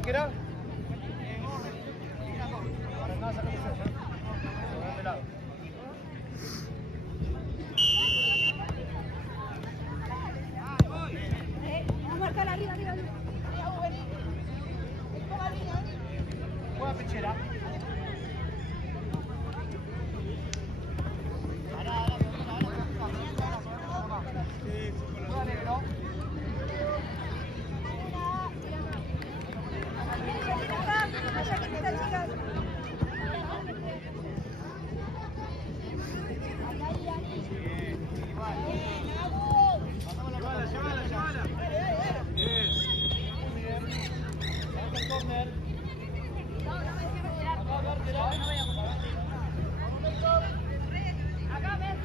¿Arquera? Para nada, saca los ojos. De lado. Vamos a marcar arriba. Juega Pechera. Juega Negro. Llévala. Bien. Muy bien. Vamos al córner. Acá, dártela. Acá, ven.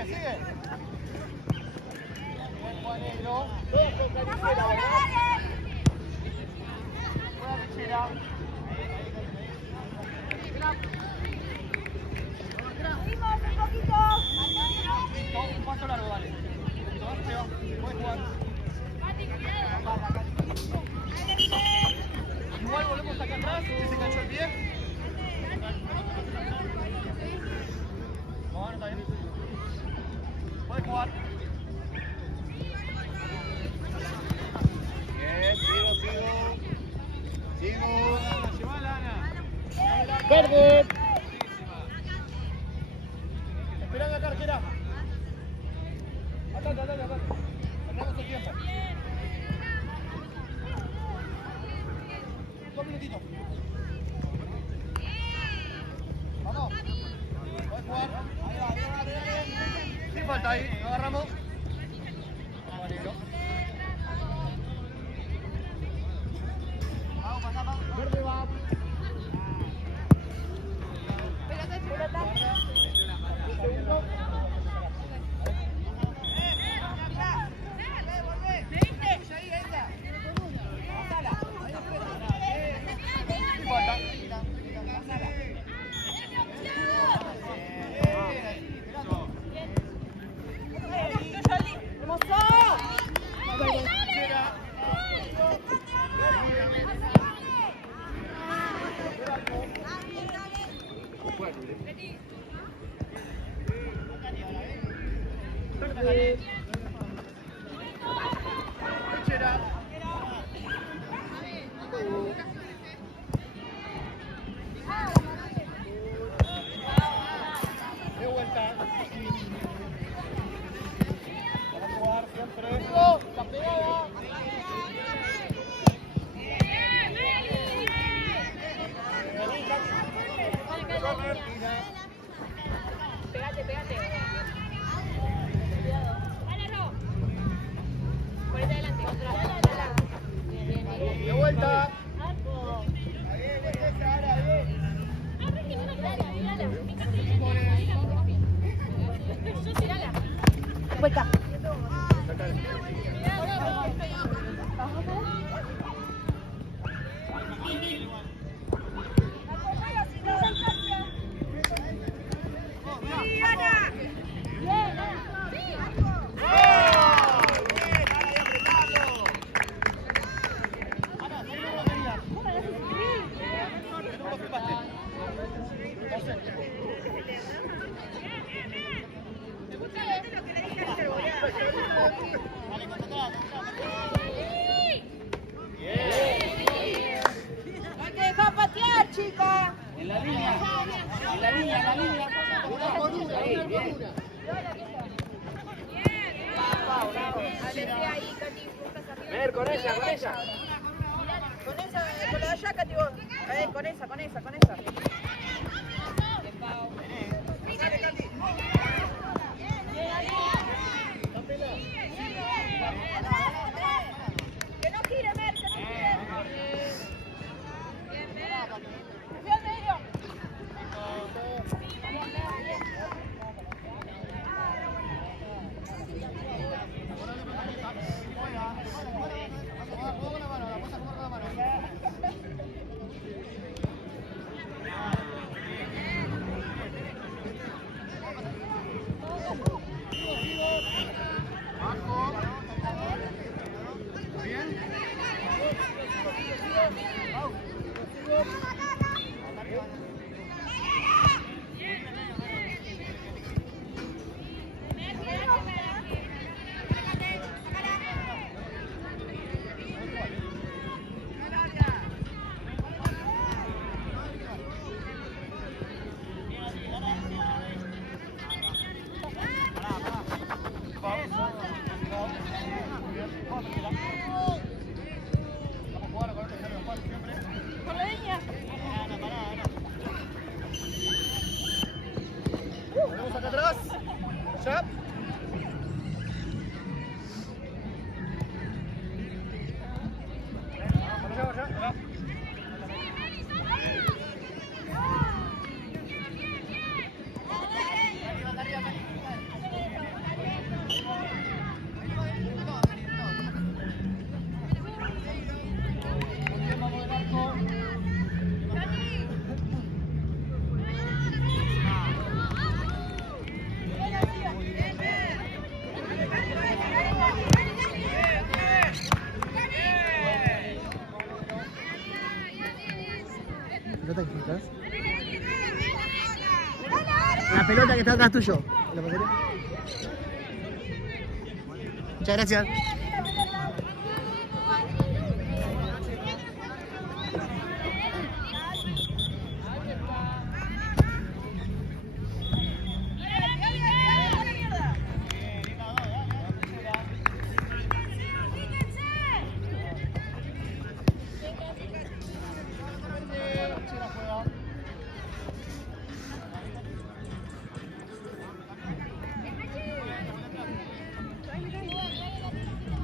Sigue. Bien, Juan Negro. Juega Pechera. Subimos un poquito. Listo, un paso largo, dale. Puedes jugar. Igual volvemos acá atrás, que se enganchó el pie. Bueno, está bien. Puedes jugar. Bien, sigo. Llevala, Ana. Verde. Esperando acá, arquera. Acá. Ganamos el tiempo. 2 minutitos. Vamos. Puedes jugar. Ahí va. Sin falta ahí. Lo agarramos. Vamos, negro. Vamos. Verde va. Pelota. Segundo. Sin falta. Pechera. De vuelta. Para jugar siempre. La pegada. Pegate. Cuidado. Ponete adelante, De vuelta. Vuelta. Hay que dejar patear, chica. En la línea. Ahí, bien. Ver, con ella. Con esa, con la de allá, Cati, vos. Con esa. Que no gire, Mer, que no gire. Fui al medio. allá. Vamos allá. La pelota que está atrás tuyo. ¿La pasaría? Muchas gracias.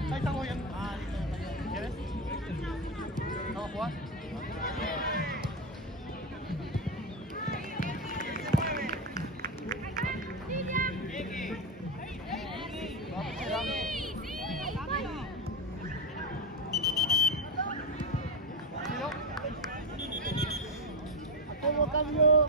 Ahí estamos bien. ¿Quieres? ¿Vamos a jugar? ¿Cómo cambio?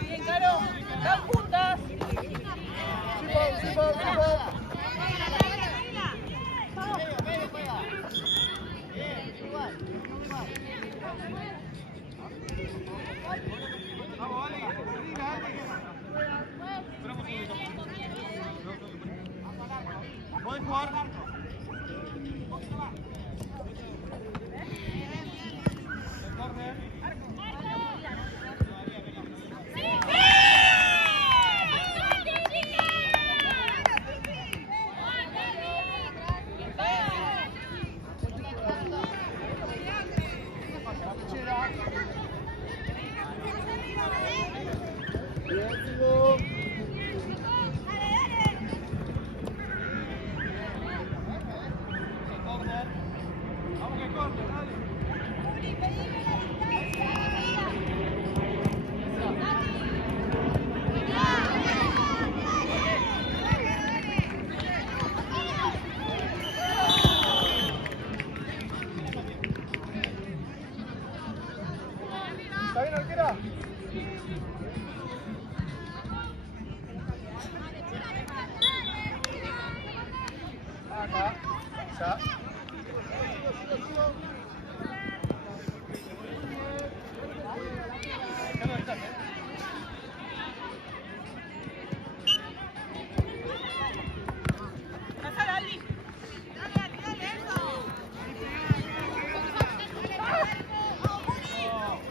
Bien, Caro. Están juntas. ¿Pueden jugar? Vamos que corte, dale. ¿Está bien, arquera? Acá, ya.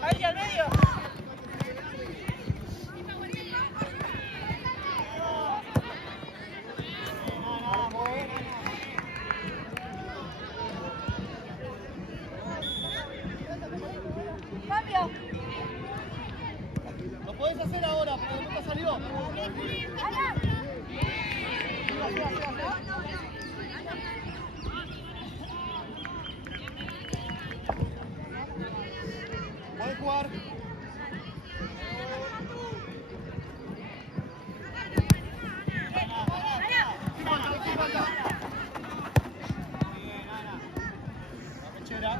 Ahí al medio. Cambio. Lo podés hacer ahora, pero nunca salió. Podés jugar. La pechera.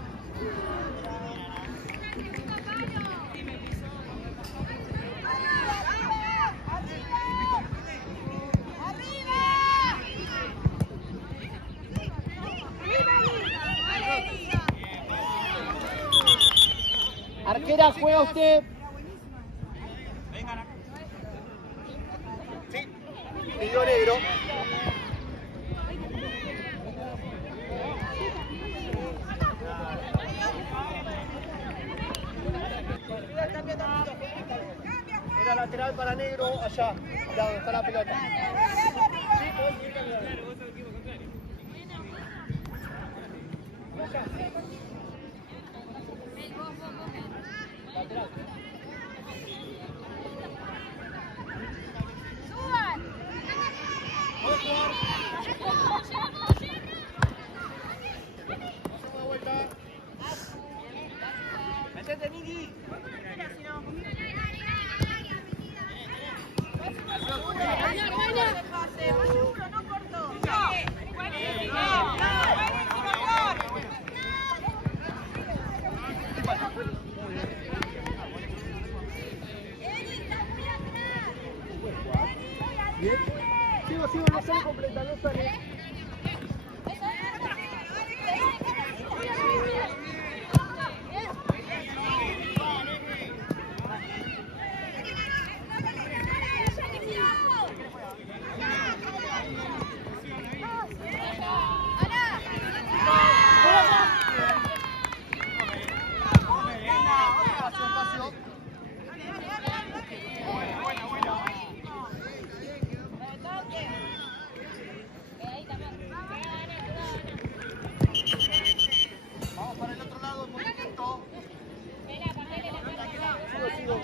Afuera, juega usted. Sí. Pidió negro. Era lateral para negro allá. Mirá donde está la pelota. Metete, Niki. Bien. Sigo, no sale completa, no sale. Espacio. Vamos para el otro lado, en movimiento. Sigo.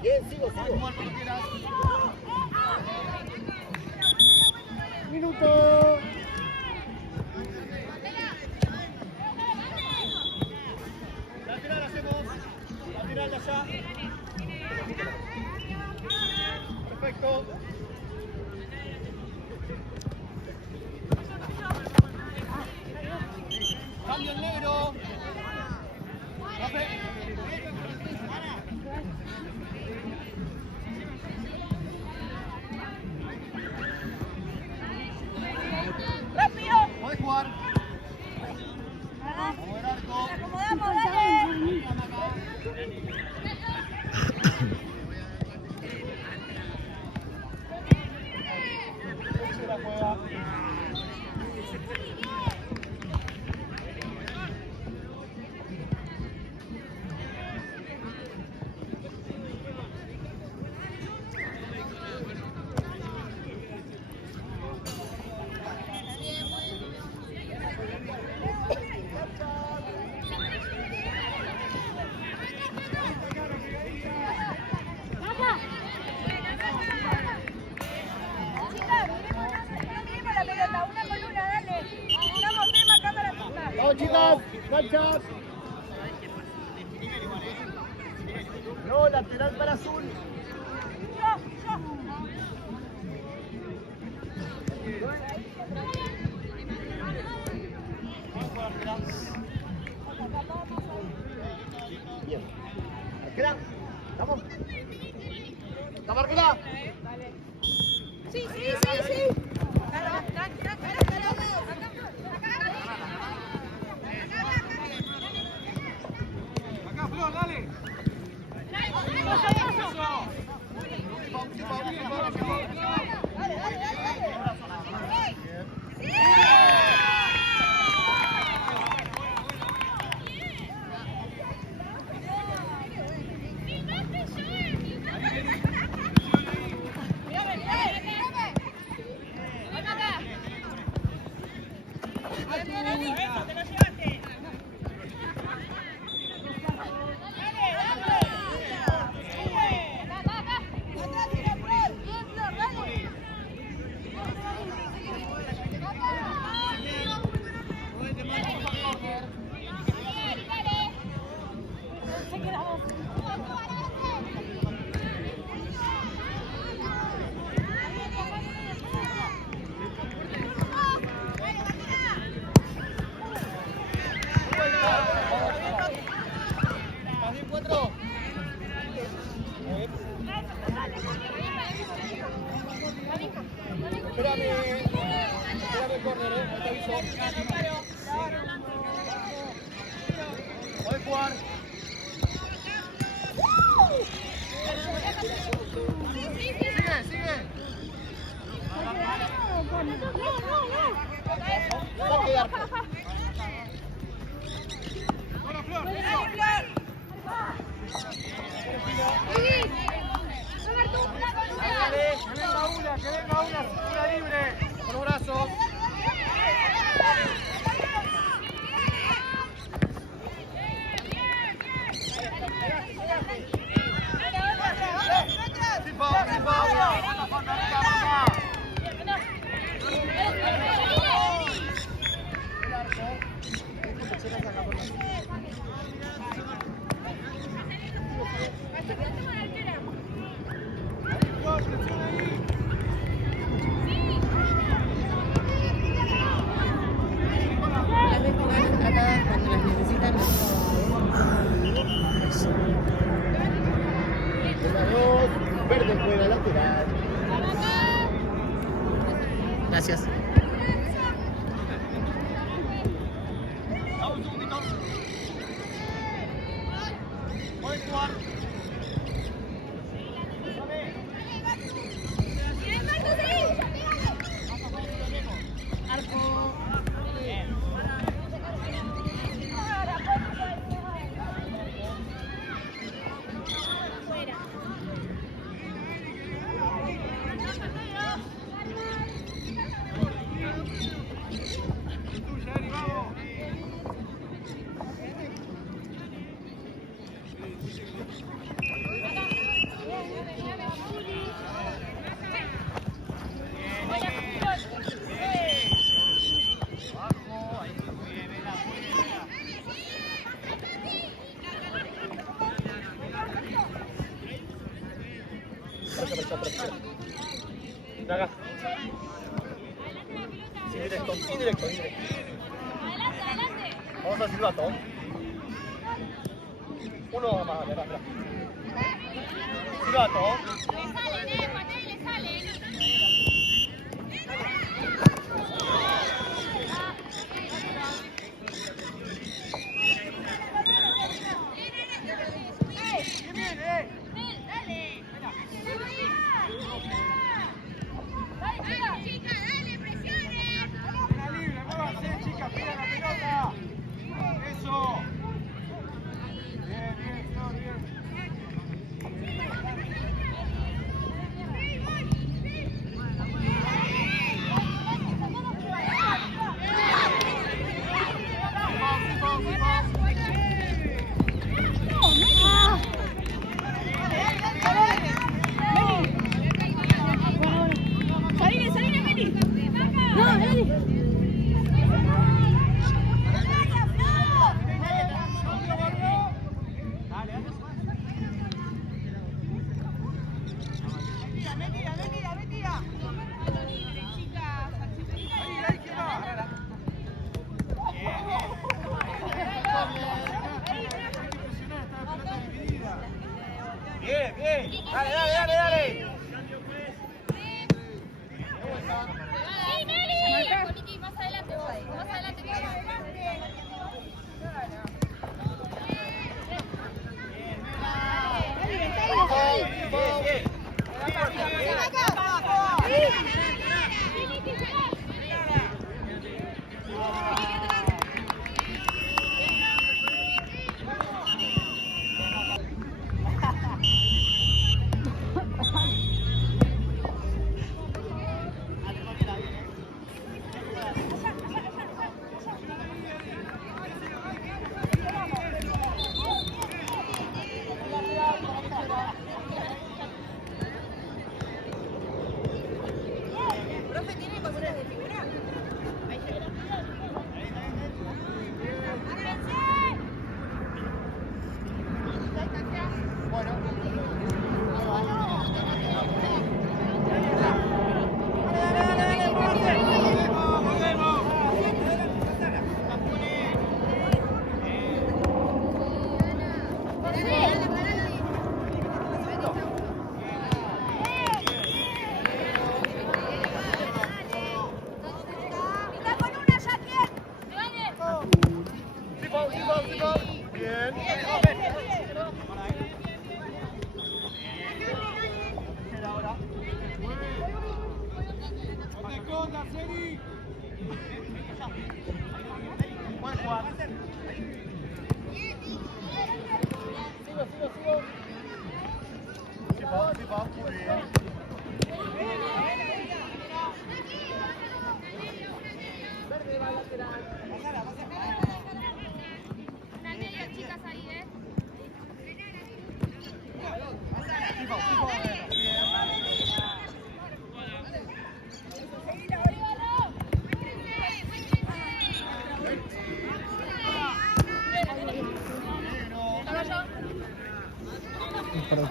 Bien, sigo. Jugar cuando quieras. Minuto. Lateral hacemos. Lateral de allá. Perfecto. Cambio el negro. Profe. ¡Rápido! Podés jugar. Vamos a ver arco. ¡Acomodamos, dale! Se la juega. Vamos, chicas. Canchas. No, lateral para azul. Bien. Marquera. Vamos. ¿La marquera? Sí, sí, sí, sí. Acá, Flor, dale. espérame, córner, te aviso. Voy a jugar. Sigue. Saque de arco. Que venga una libre. Con un brazo. Las jugadas tratadas cuando las necesitan. Verde juega lateral. Gracias. Un segundito. Voy a jugar. Acá. Indirecto. Vamos al silbato. Uno más, mira. Silbato. Puedes jugar. Sí, va, muy bien. Perdón.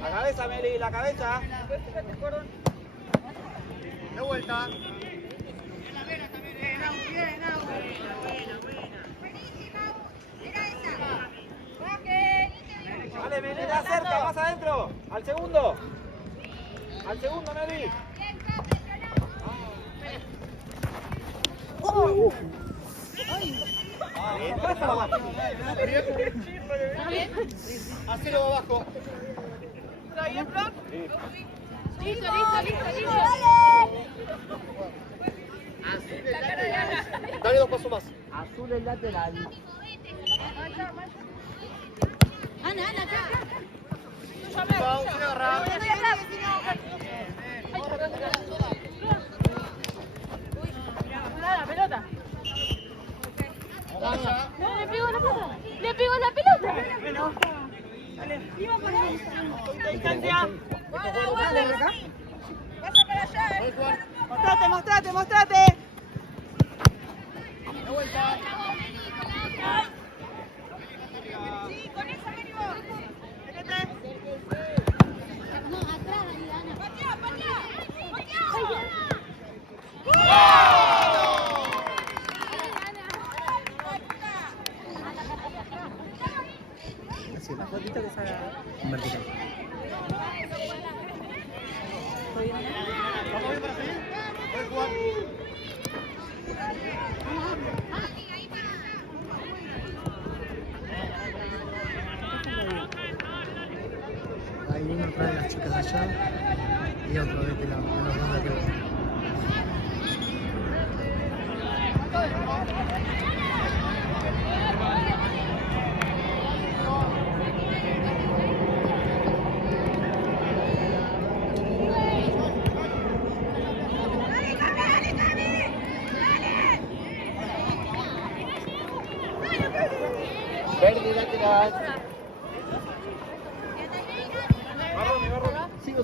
La cabeza, Meli, la cabeza. De vuelta. Vale, Meli, más cerca, más adentro. Al segundo. Al segundo, Meli. Bien, pasa abajo. Hacelo abajo. Listo. Dale 2 pasos más. Azul el lateral. Ana, acá. Vamos, sin agarrar. La pelota. Vaya. Le pegó la pelota. Iba por ahí. Distancia. Pasa para allá, Puedes jugar. Mostrate. De vuelta. Sí, con esa vení vos. No, atrás, Ana. Patea. Así, la fotito que salga en vertical. ¿Vamos bien para seguir? Puedes jugar. Hay uno atrás de las chicas allá y otro de este lado, de los dos de arriba. Verde lateral. Sigo.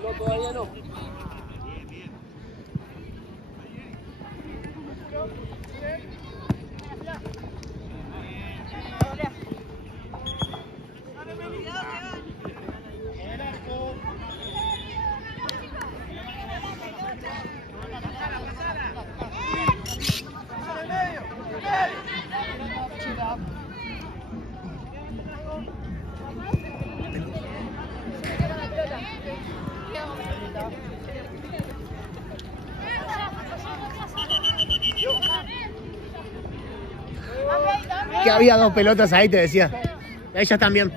No, todavía no. Que había dos pelotas ahí, te decía. Ellas también.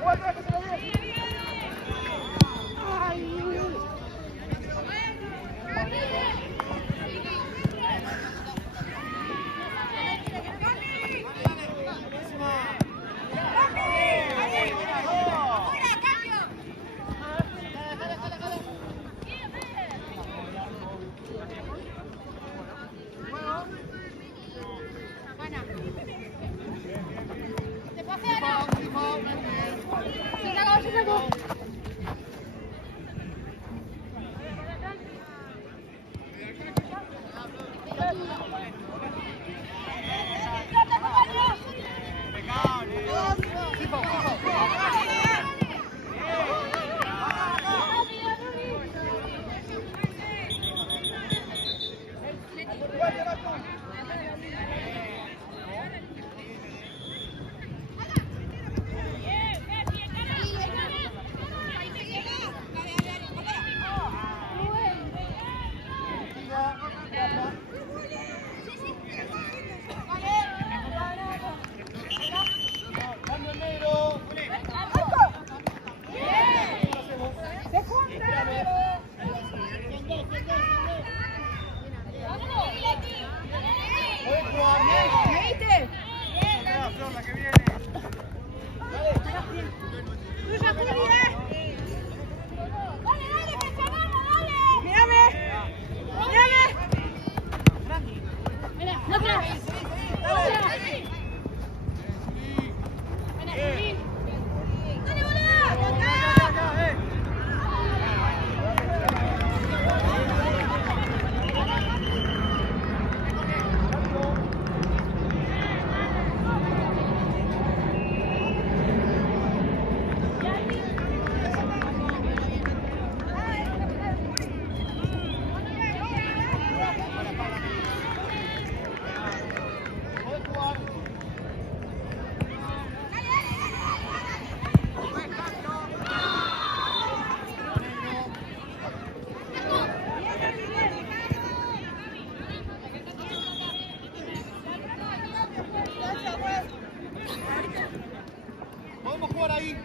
Juega atrás, que se lo viene. Cambio negro. La que viene. Podemos jugar ahí.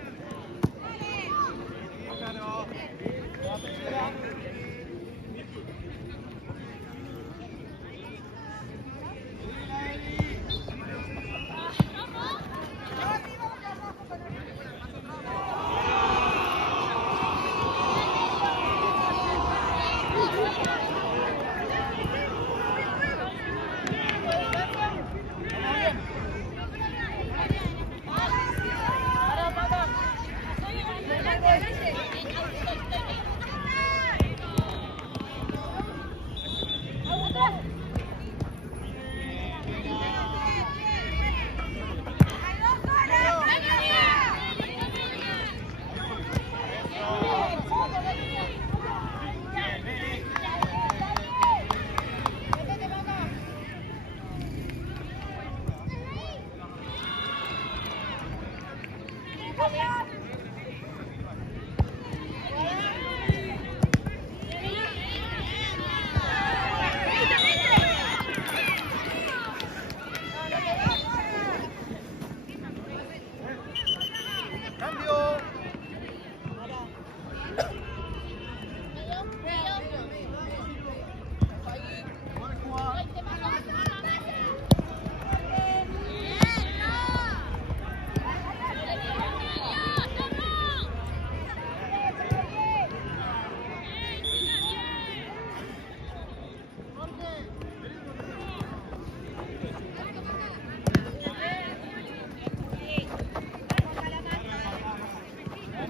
Cambio.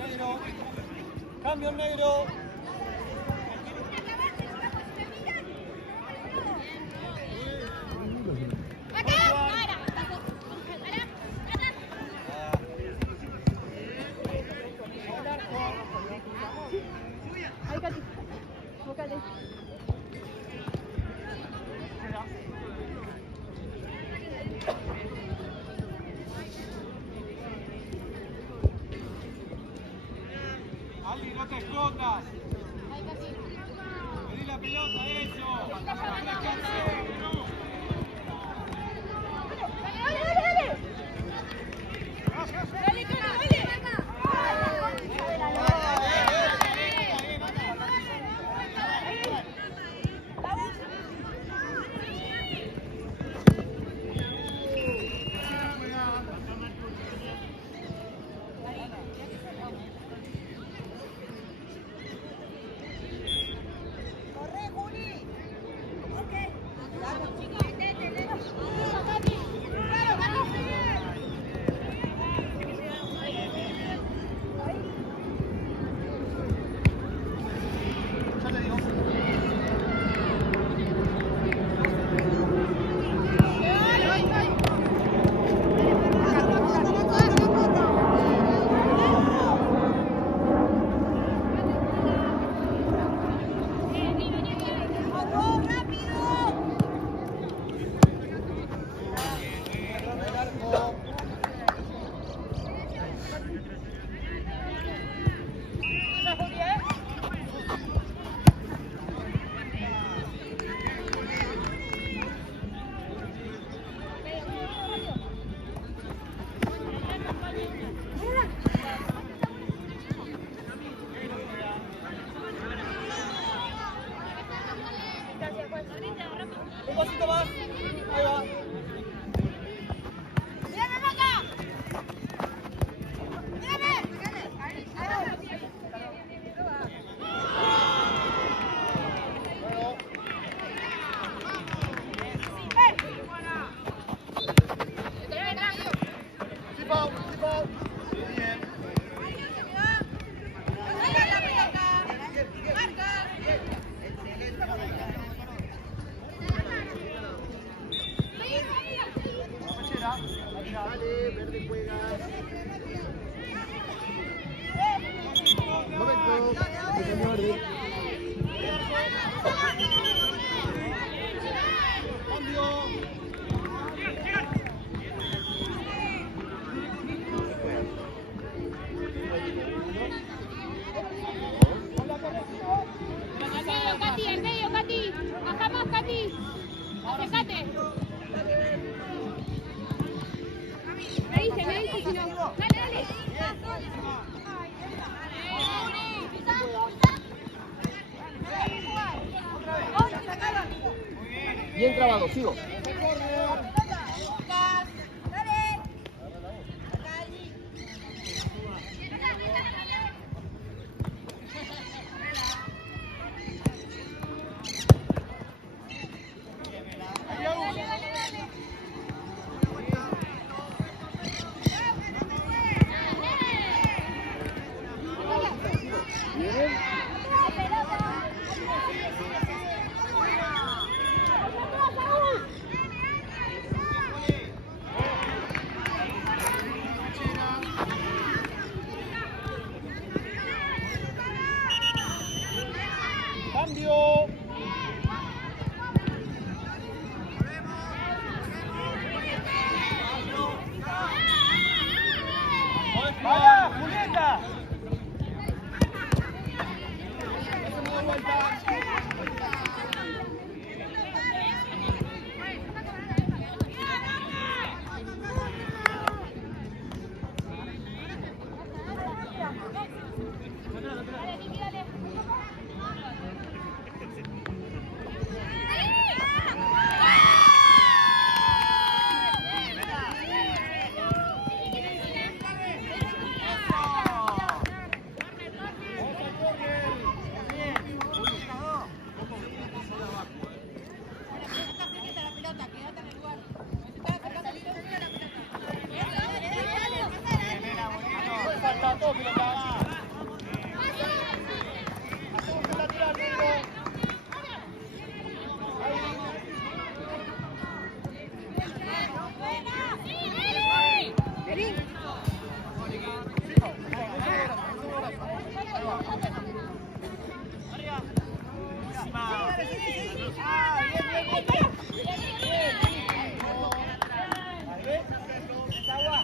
Negro. Cambio negro. No te escondas. Vení la pelota, eso. Ya te digo. Un pasito más. Ahí va. Sí, Pau, sí, Pau. Bien. Pechera. Dale, verde juega. Momento. Pequeño verde. Cambio. El medio, Katy. Baja más, Katy. Acércate. Me dice, si no. Dale, dale. Bien trabado, sigo. Bien. Cambio. ¡Vaya, Julieta! Falta todo, pelota. Hacemos que la tira al negro. Agua.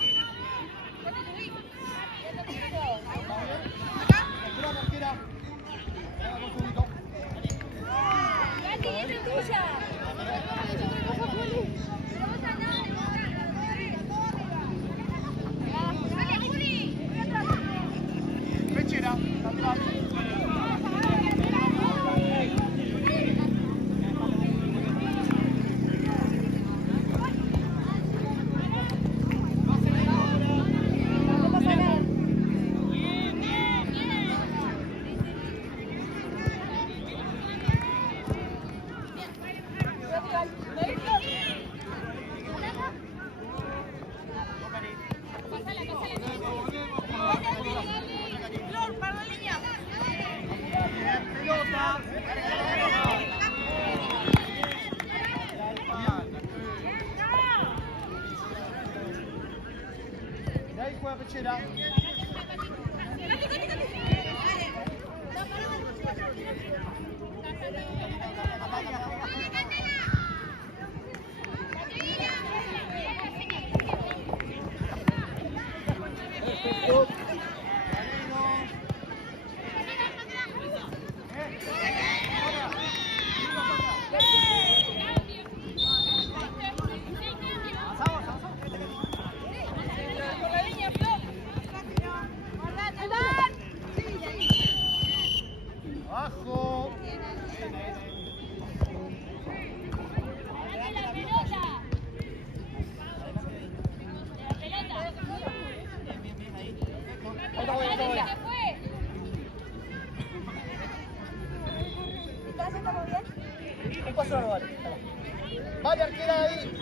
juega Pechera. Abajo. Vaya, queda ahí.